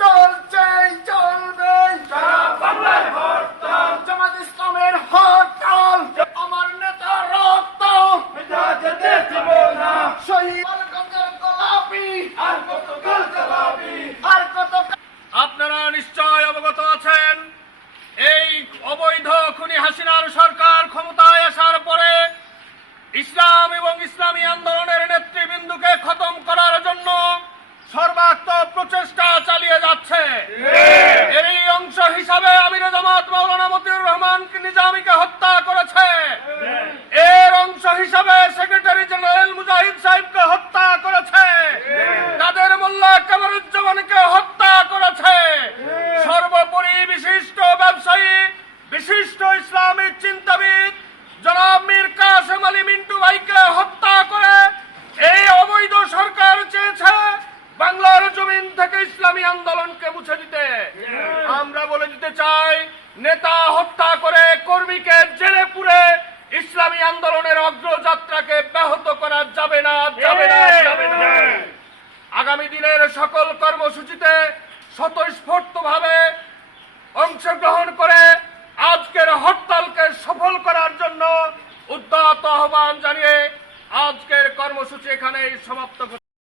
চলছেই চলবে জামাত ইসলামের হরতাল। আমার নেতা রক্ত শহীদ গোলাপী আর কত। আপনারা নিশ্চয় অবগত আছেন, এই অবৈধ খুনি হাসিনার সরকার ক্ষমতায় আসার পরে ইসলাম এবং ইসলামী আন্দোলনের নেতৃবৃন্দকে খতম করার জন্য সর্বাত্মক প্রচেষ্টা চালিয়ে যাচ্ছে। এরই অংশ হিসাবে আমিরে জামাত মাওলানা মতিউর রহমান নিজামীকে হত্যা করেছে। এর অংশ হিসাবে সেক্রেটারি জেনারেল মুজাহিদ সাহেবকে হত্যা করেছে। কাদের মোল্লা কামরুজ্জামানকে হত্যা করেছে। সর্বোপরি বিশিষ্ট ব্যবসায়ী, বিশিষ্ট ইসলামিক চিন্তাবিদ জনাব মীর কাসেম আলী মিন্টু ভাইকে হত্যা করে এই অবৈধ সরকার চেয়েছে বাংলার জমিন থেকে ইসলামী আন্দোলনকে মুছে দিতে। আমরা বলে দিতে চাই, নেতা হত্যা করে কর্মীকে জেলে পুরে ইসলামী আন্দোলনের অগ্রযাত্রাকে ব্যাহত করা যাবে না, যাবে না, যাবে না। আগামী দিনের সকল কর্মসূচিতে স্বতঃস্ফূর্তভাবে অংশগ্রহণ করে আজকের হরতালকে সফল করার জন্য উদ্যত আহ্বান জানিয়ে আজকের কর্মসূচি এখানেই সমাপ্ত।